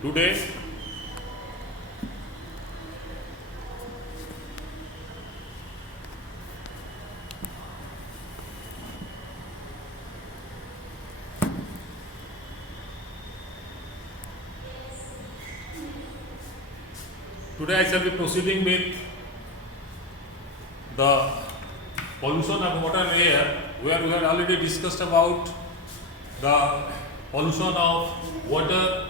Today, today I shall be proceeding with the pollution of water and air, where we had already discussed about the pollution of water,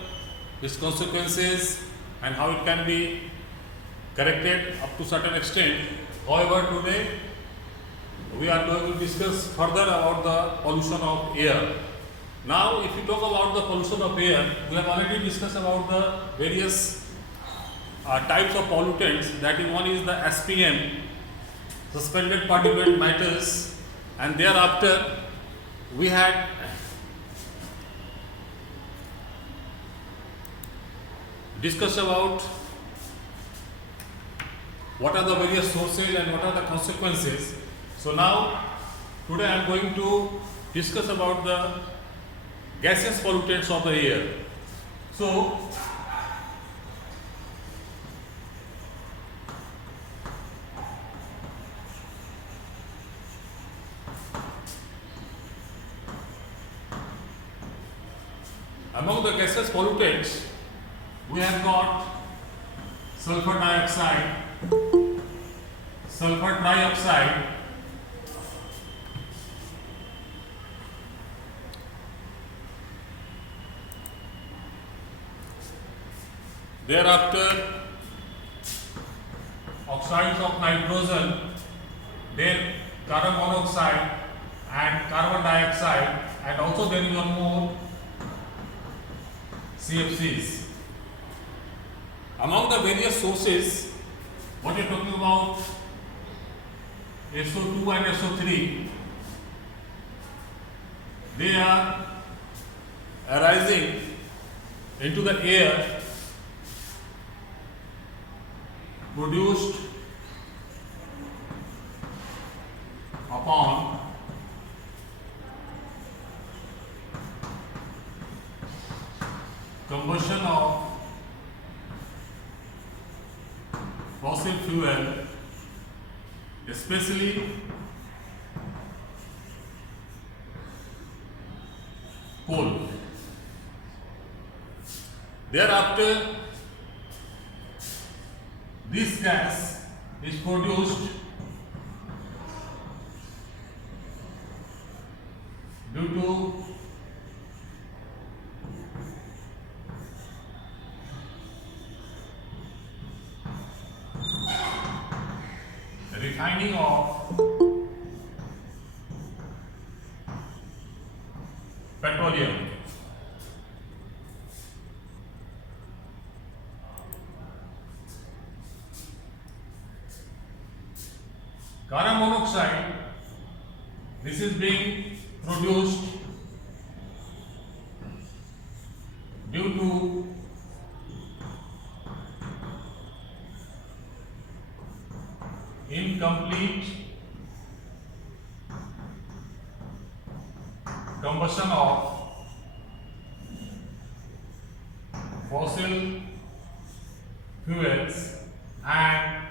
its consequences, and how it can be corrected up to certain extent. However, today we are going to discuss further about the pollution of air. Now, if you talk about the pollution of air, we have already discussed about the various types of pollutants. That is, one is the SPM, suspended particulate matters, and thereafter we had discussed about what are the various sources and what are the consequences. So now today I am going to discuss about the gaseous pollutants of the air. So among the gaseous pollutants, we have got sulfur dioxide, sulfur trioxide, thereafter oxides of nitrogen, then carbon monoxide and carbon dioxide, and also there is one more, CFCs. Among the various sources, what we are talking about, SO2 and SO3, they are arising into the air produced upon combustion of fossil fuel, especially coal. Thereafter, this gas is produced due to refining of petroleum. Carbon monoxide, this is being produced due to incomplete combustion of fossil fuels and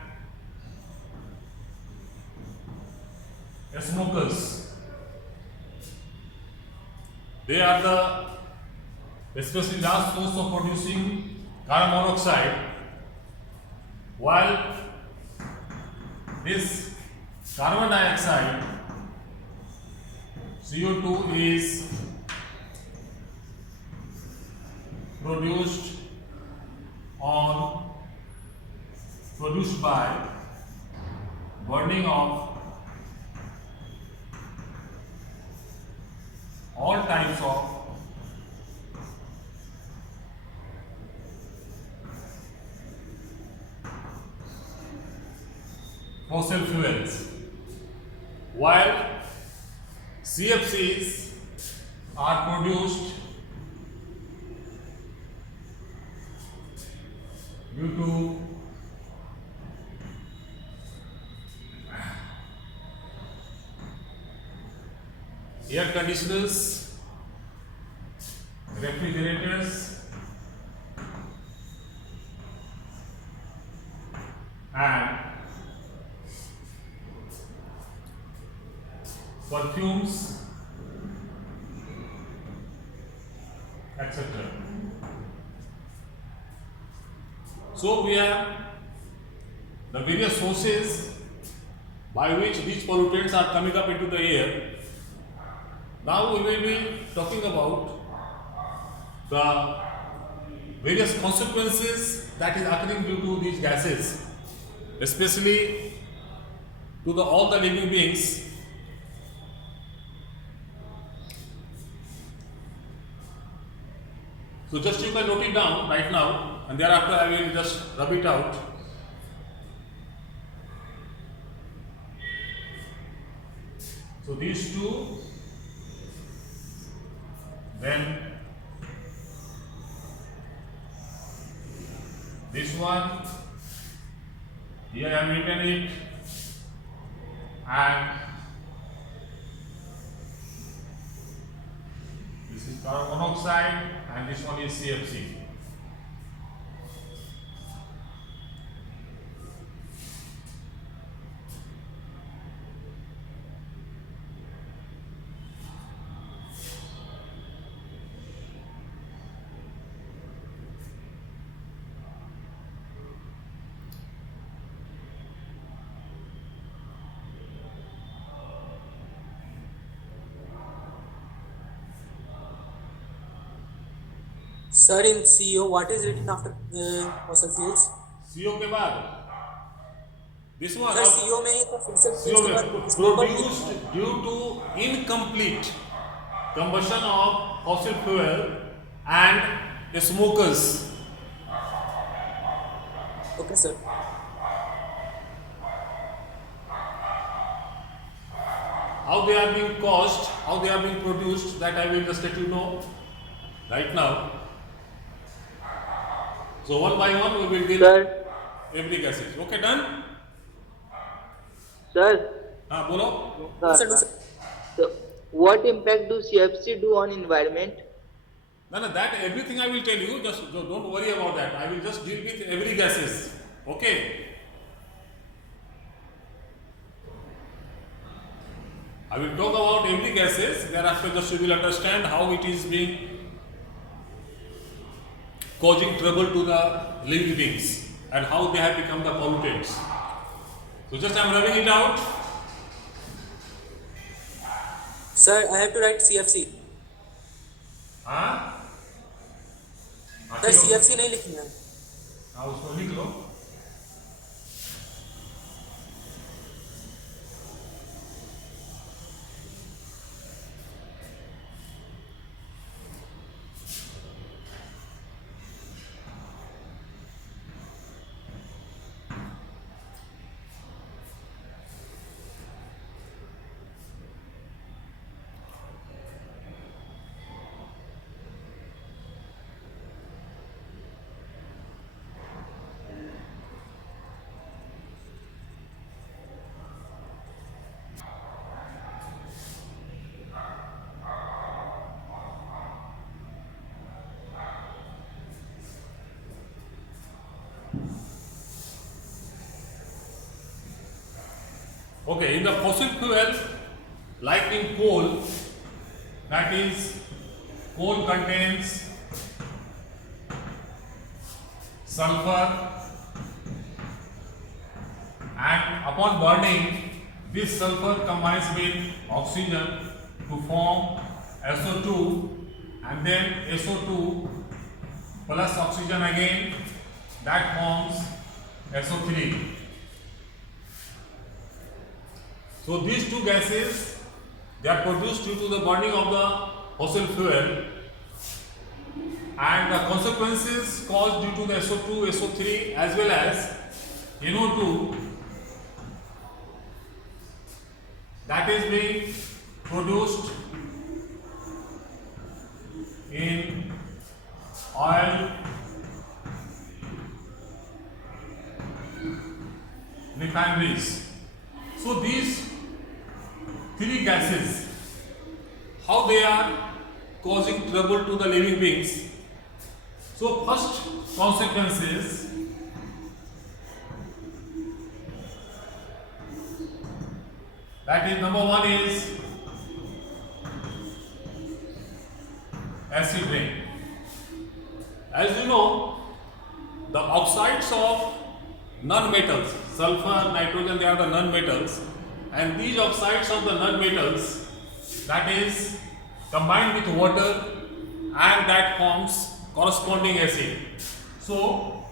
smokers. They are the especially large source of producing carbon monoxide, while this carbon dioxide, CO2, is produced by burning of all types of fossil fuels, while CFCs are produced due to air conditioners, refrigerators, perfumes, etc. So we have the various sources by which these pollutants are coming up into the air. Now we will be talking about the various consequences that is occurring due to these gases, especially to all the living beings. So just you can note it down right now, and thereafter I will just rub it out. So these two, then this one, here I have written it, and this is carbon monoxide, and this one is CFC. Sir, in CO, what is written after fossil fuels? CO के बाद this one Sir, CO में ही तो fossil CO fuels के में बाद इसके ऊपर produced due to incomplete combustion of fossil fuel and smokers. Okay, sir. How they are being caused, how they are being produced, that I will just let you know right now. So one by one we will deal Sir, every gases. Okay, done? sir, हाँ बोलो. Sir, sir. so what impact do CFC do on environment? No, that everything I will tell you. Just don't worry about that. I will just deal with every gases. Okay. I will talk about every gases. Thereafter, just you will understand how it is being causing trouble to the living beings and how they have become the pollutants. So just I am rubbing it out. Sir, I have to write CFC. हाँ. Sir, CFC नहीं लिखना है. हाँ उसको लिख लो. Okay, in the fossil fuel, like in coal, that is, coal contains sulfur, and upon burning, this sulfur combines with oxygen to form SO2, and then SO2 plus oxygen again, that forms SO3. So these two gases, they are produced due to the burning of the fossil fuel, and the consequences caused due to the SO2, SO3 as well as NO2, that is being produced in oil, refineries. So these three gases, how they are causing trouble to the living beings. So first consequences, that is number one is acid rain. As you know, the oxides of non-metals, sulfur, nitrogen, they are the non-metals, and these oxides of the non-metals, that is combined with water and that forms corresponding acid. So,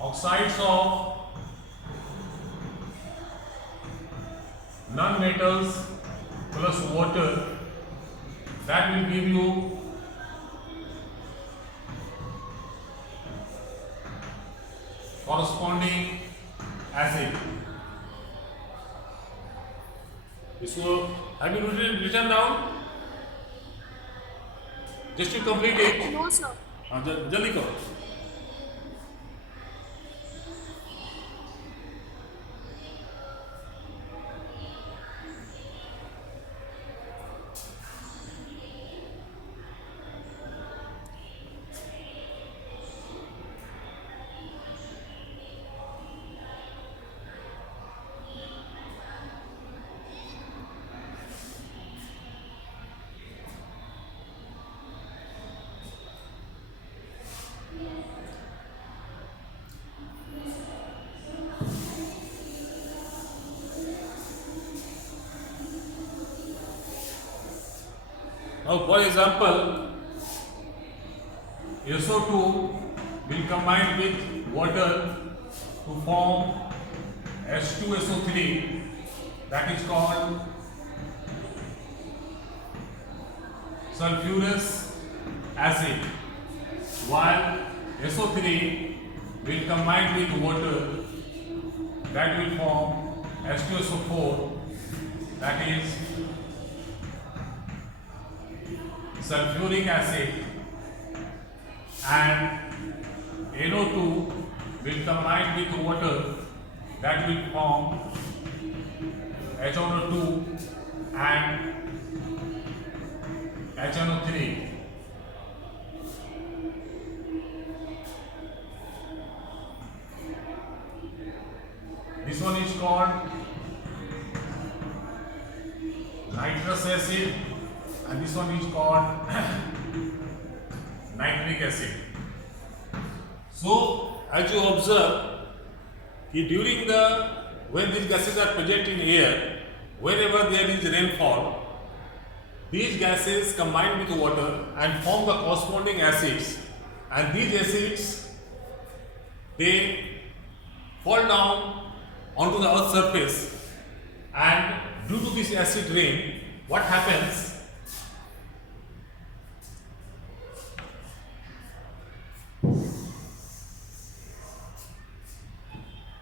oxides of non-metals plus water, that will give you corresponding acid. So, have you written down? Just to complete it. No, sir. जल्दी करो. Now, for example, SO2 will combine with water to form H2SO3, that is called sulfurous acid, while SO3 will combine with water, that will form H2SO4, that is sulfuric acid, and NO2 will combine with water, that will form HNO2 and HNO3. This one is called nitrous acid, and this one is called nitric acid. So, as you observe, when these gases are present in air, wherever there is rainfall, these gases combine with water and form the corresponding acids, and these acids, they fall down onto the earth's surface, and due to this acid rain, what happens?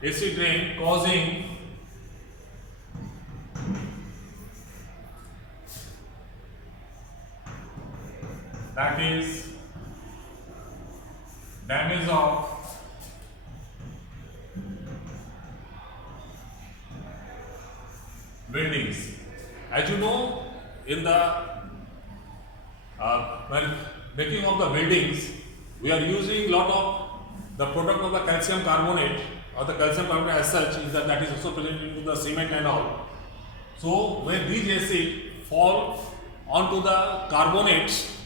Acid rain causing that is damage of buildings. As you know, in the making of the buildings, we are using lot of the product of the calcium carbonate, or the calcium carbonate as such, that is also present into the cement and all. So when these acids fall onto the carbonates,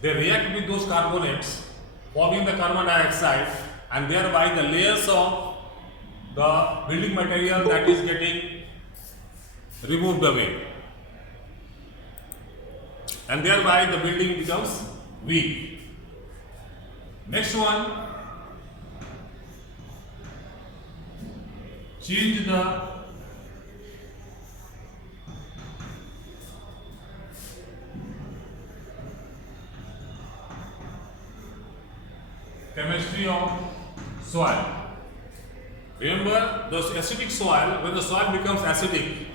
they react with those carbonates, forming the carbon dioxide, and thereby the layers of the building material that is getting removed away, and thereby the building becomes weak. Next one, change the chemistry of soil. Remember, the acidic soil, when the soil becomes acidic,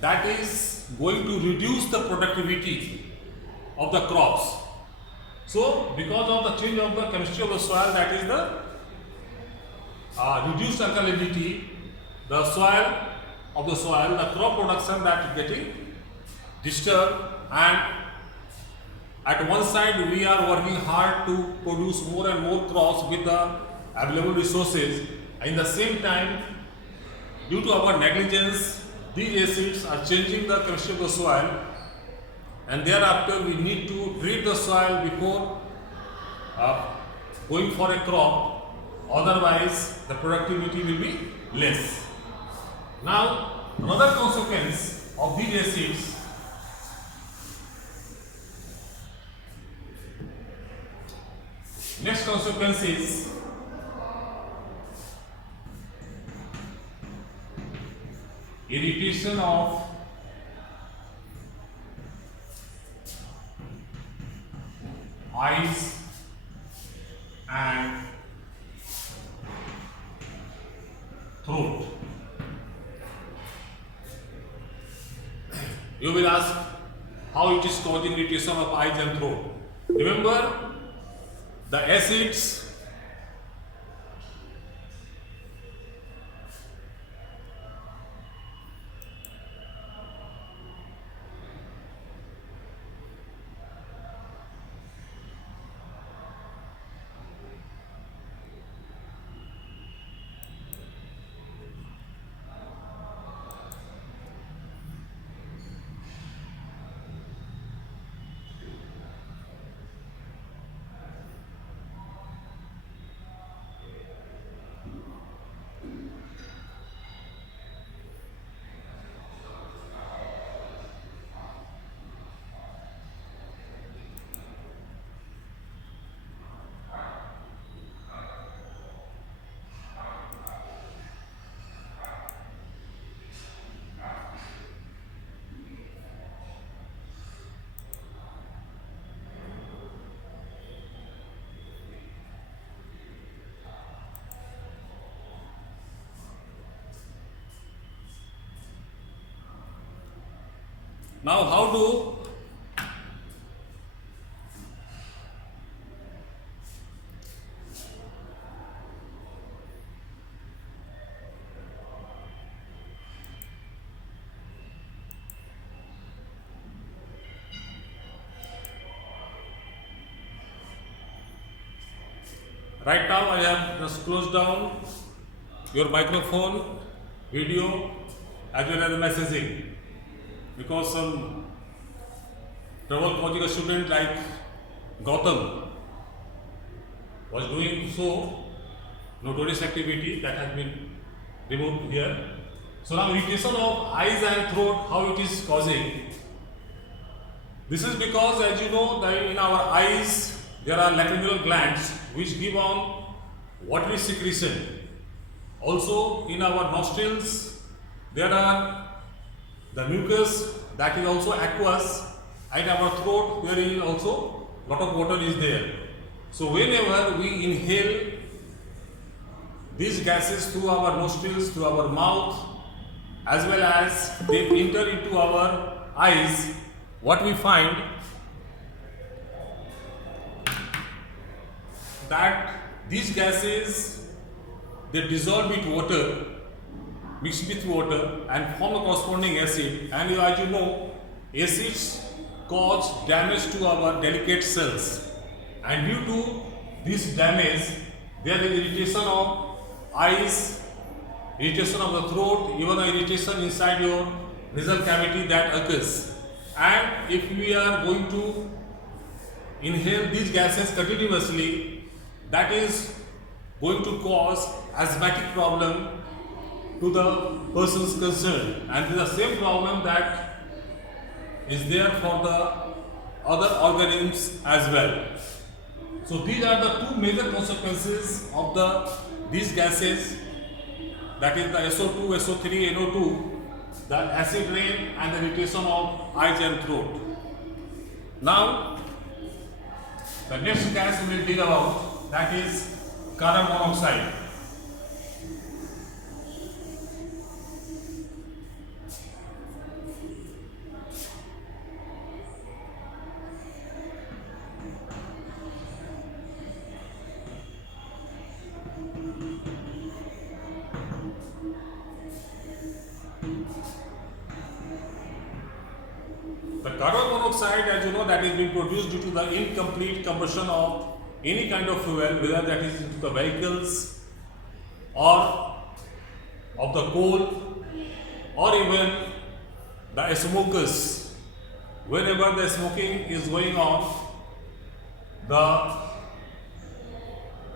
that is going to reduce the productivity of the crops. So, because of the change of the chemistry of the soil, that is the reduced alkalinity, the crop production that is getting disturbed, and at one side we are working hard to produce more and more crops with the available resources. In the same time, due to our negligence, these acids are changing the chemistry of the soil, and thereafter we need to treat the soil before going for a crop, otherwise the productivity will be less. Now, another consequence of these acids next consequence is irritation of eyes and throat. You will ask how it is causing irritation of eyes and throat. Remember, the acids now how do right now I have just closed down your microphone, video as well as the messaging, because some trouble causing a student like Gautam was doing so notorious activity that has been removed here. So now irritation of eyes and throat, how it is causing. This is because, as you know, that in our eyes there are lacrimal glands which give on watery secretion. Also in our nostrils there are the mucus that is also aqueous, and our throat where is also lot of water is there. So whenever we inhale these gases through our nostrils, through our mouth, as well as they enter into our eyes, what we find that these gases, they dissolve with water, mix with water and form a corresponding acid, and as you know, acids cause damage to our delicate cells, and due to this damage there is irritation of eyes, irritation of the throat, even the irritation inside your nasal cavity that occurs. And if we are going to inhale these gases continuously, that is going to cause asthmatic problem to the persons concerned, and the same problem that is there for the other organisms as well. So these are the two major consequences of these gases, that is the SO2, SO3, NO2, the acid rain and the irritation of eyes and throat. Now the next gas we will deal about, that is carbon monoxide. The carbon monoxide, as you know, that is being produced due to the incomplete combustion of any kind of fuel, whether that is into the vehicles or of the coal or even the smokers whenever the smoking is going on, the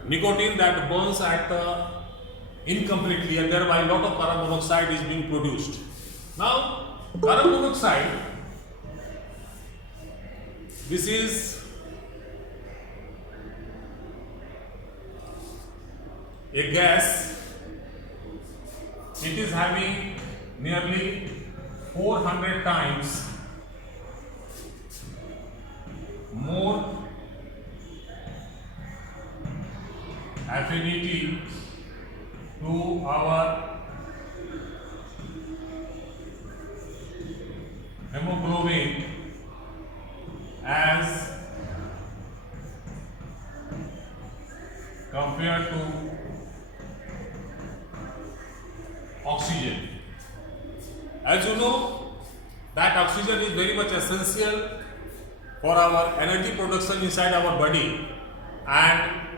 nicotine that burns at the incompletely, and thereby a lot of carbon monoxide is being produced. Now, carbon monoxide, this is a gas. It is having nearly 400 times more affinity to our hemoglobin as compared to oxygen. As you know, that oxygen is very much essential for our energy production inside our body, and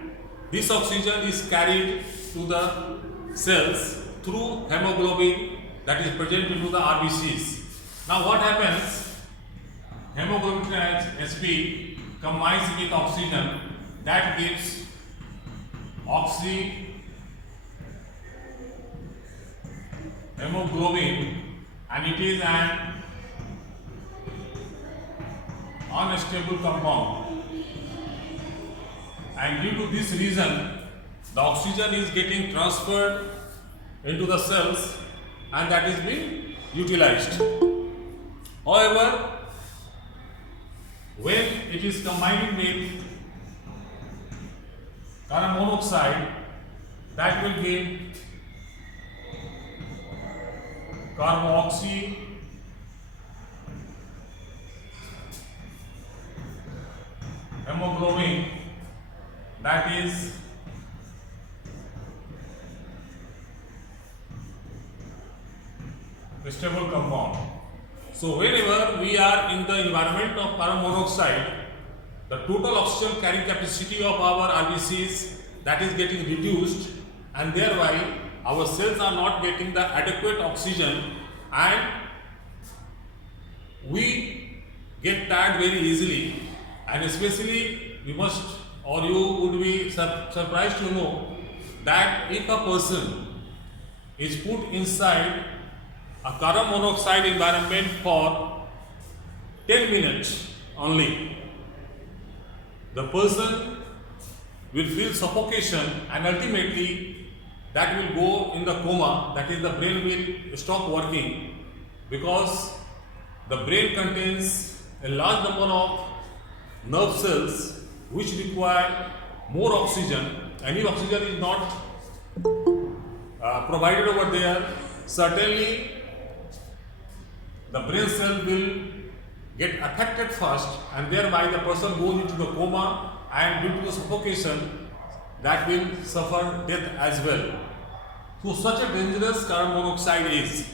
this oxygen is carried to the cells through hemoglobin that is present into the RBCs. Now what happens? Hemoglobin Sp combines with oxygen, that gives oxyhemoglobin, and it is an unstable compound, and due to this reason the oxygen is getting transferred into the cells and that is being utilized. However, when it is combined with carbon monoxide, that will give carboxy hemoglobin, that is a stable compound. So whenever we are in the environment of carbon monoxide, the total oxygen carrying capacity of our RBCs that is getting reduced, and thereby our cells are not getting the adequate oxygen, and we get tired very easily. And especially we must, or you would be surprised to know that if a person is put inside a carbon monoxide environment for 10 minutes only, the person will feel suffocation, and ultimately that will go in the coma, that is the brain will stop working, because the brain contains a large number of nerve cells which require more oxygen, and if oxygen is not provided over there, certainly the brain cell will get affected first, and thereby the person goes into the coma, and due to the suffocation that will suffer death as well. So such a dangerous carbon monoxide is.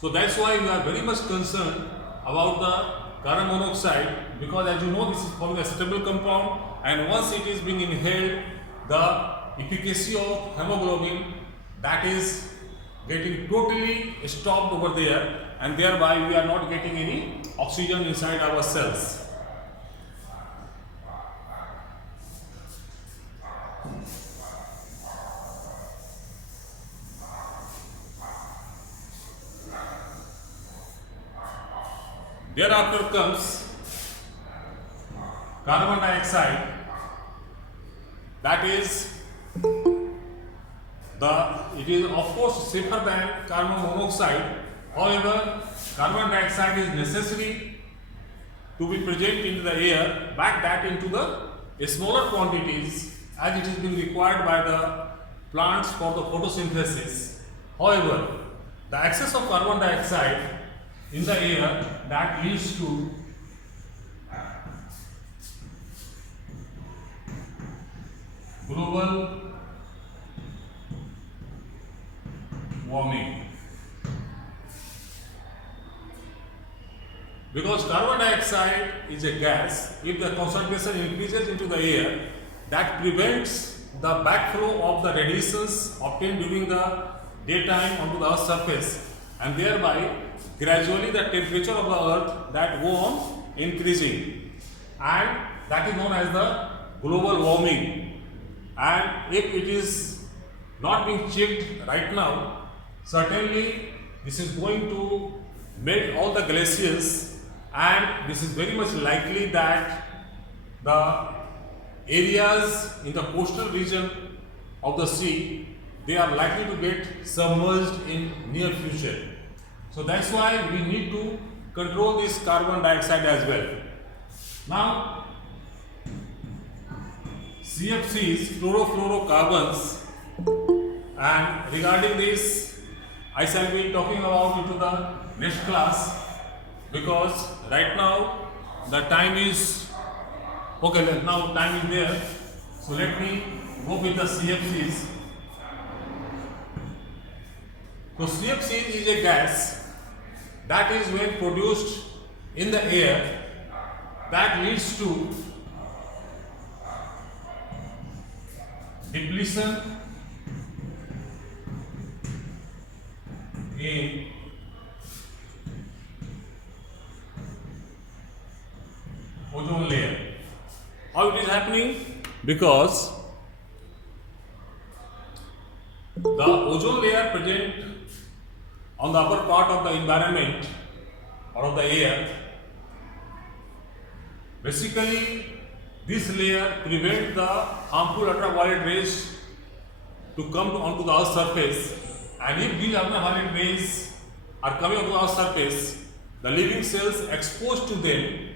So that's why we are very much concerned about the carbon monoxide, because as you know, this is called a stable compound, and once it is being inhaled, the efficacy of hemoglobin that is getting totally stopped over there, and thereby we are not getting any oxygen inside our cells. Thereafter comes carbon dioxide, that is it is of course safer than carbon monoxide. However, carbon dioxide is necessary to be present in the air, but that into the smaller quantities as it is being required by the plants for the photosynthesis. However, the excess of carbon dioxide in the air that leads to global warming, because carbon dioxide is a gas. If the concentration increases into the air, that prevents the backflow of the radiations obtained during the daytime onto the Earth's surface, and thereby gradually the temperature of the Earth that go on increasing, and that is known as the global warming. And if it is not being checked right now, certainly this is going to melt all the glaciers, and this is very much likely that the areas in the coastal region of the sea, they are likely to get submerged in near future. So that's why we need to control this carbon dioxide as well. Now, CFCs, chlorofluorocarbons, and regarding this, I shall be talking about it to the next class, because right now the time is okay. Now time is there, so let me go with the CFCs. So CFC is a gas that is when produced in the air, that leads to depletion in ozone layer. How it is happening? Because the ozone layer present on the upper part of the environment or of the air, basically this layer prevents the harmful ultraviolet rays to come onto the Earth's surface, and if these ultraviolet rays are coming onto the Earth's surface, the living cells exposed to them,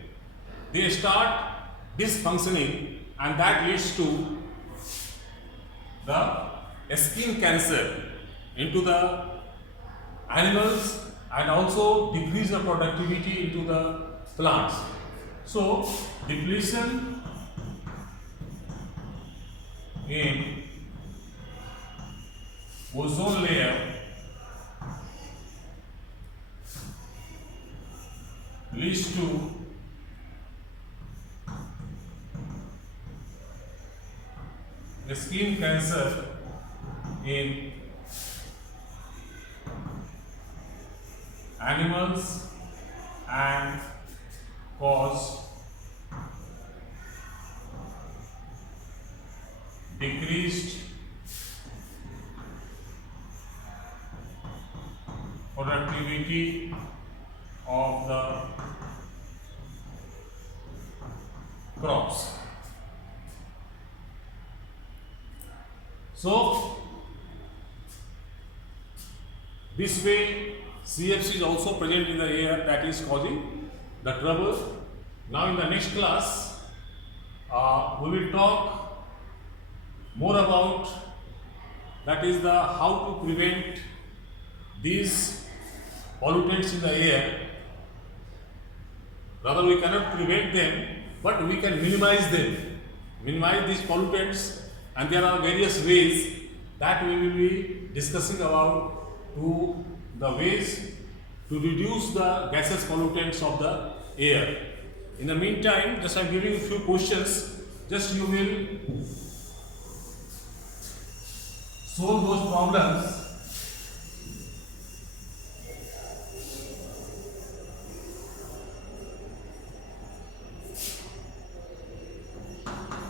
they start dysfunctioning, and that leads to the skin cancer into the animals, and also decrease the productivity into the plants. So depletion in ozone layer leads to skin cancer in animals and cause decreased productivity of the crops. So this way CFC is also present in the air, that is causing the trouble. Now in the next class we will talk more about, that is the how to prevent these pollutants in the air. Rather, we cannot prevent them, but we can minimize them, minimize these pollutants, and there are various ways that we will be discussing about, to the ways to reduce the gaseous pollutants of the air. In the meantime, just I am giving a few questions, just you will solve those problems.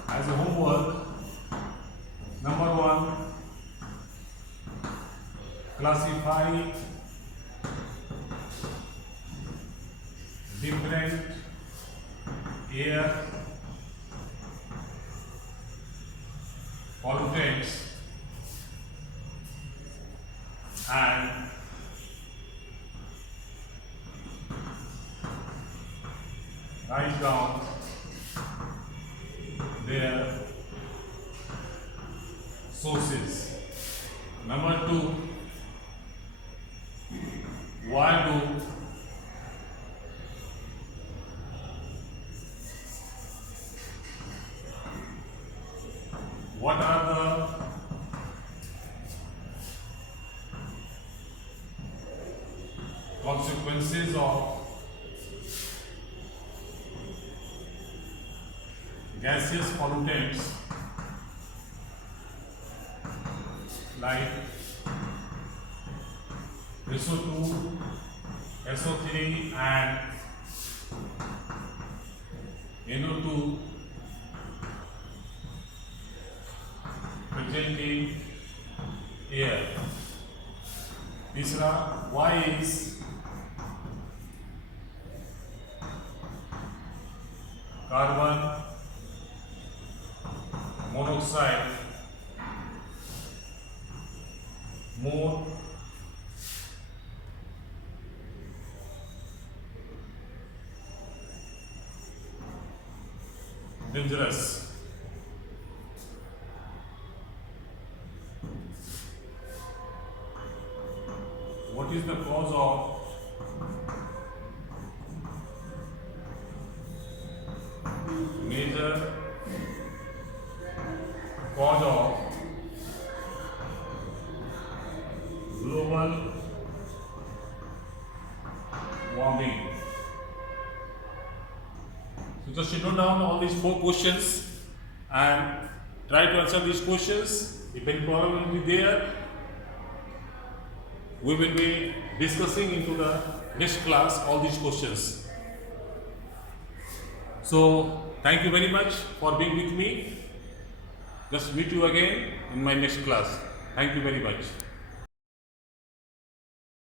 As a homework, number 1, classify different air pollutants and write down their sources. Number 2, what are the consequences of gaseous pollutants like SO2, SO3 and NO2 present in air. तीसरा, why is carbon monoxide more dangerous? What is the cause of major cause of global warming? So just note down all these 4 questions and try to answer these questions. If any problem will be there, we will be discussing into the next class all these questions. So thank you very much for being with me. Just meet you again in my next class. Thank you very much.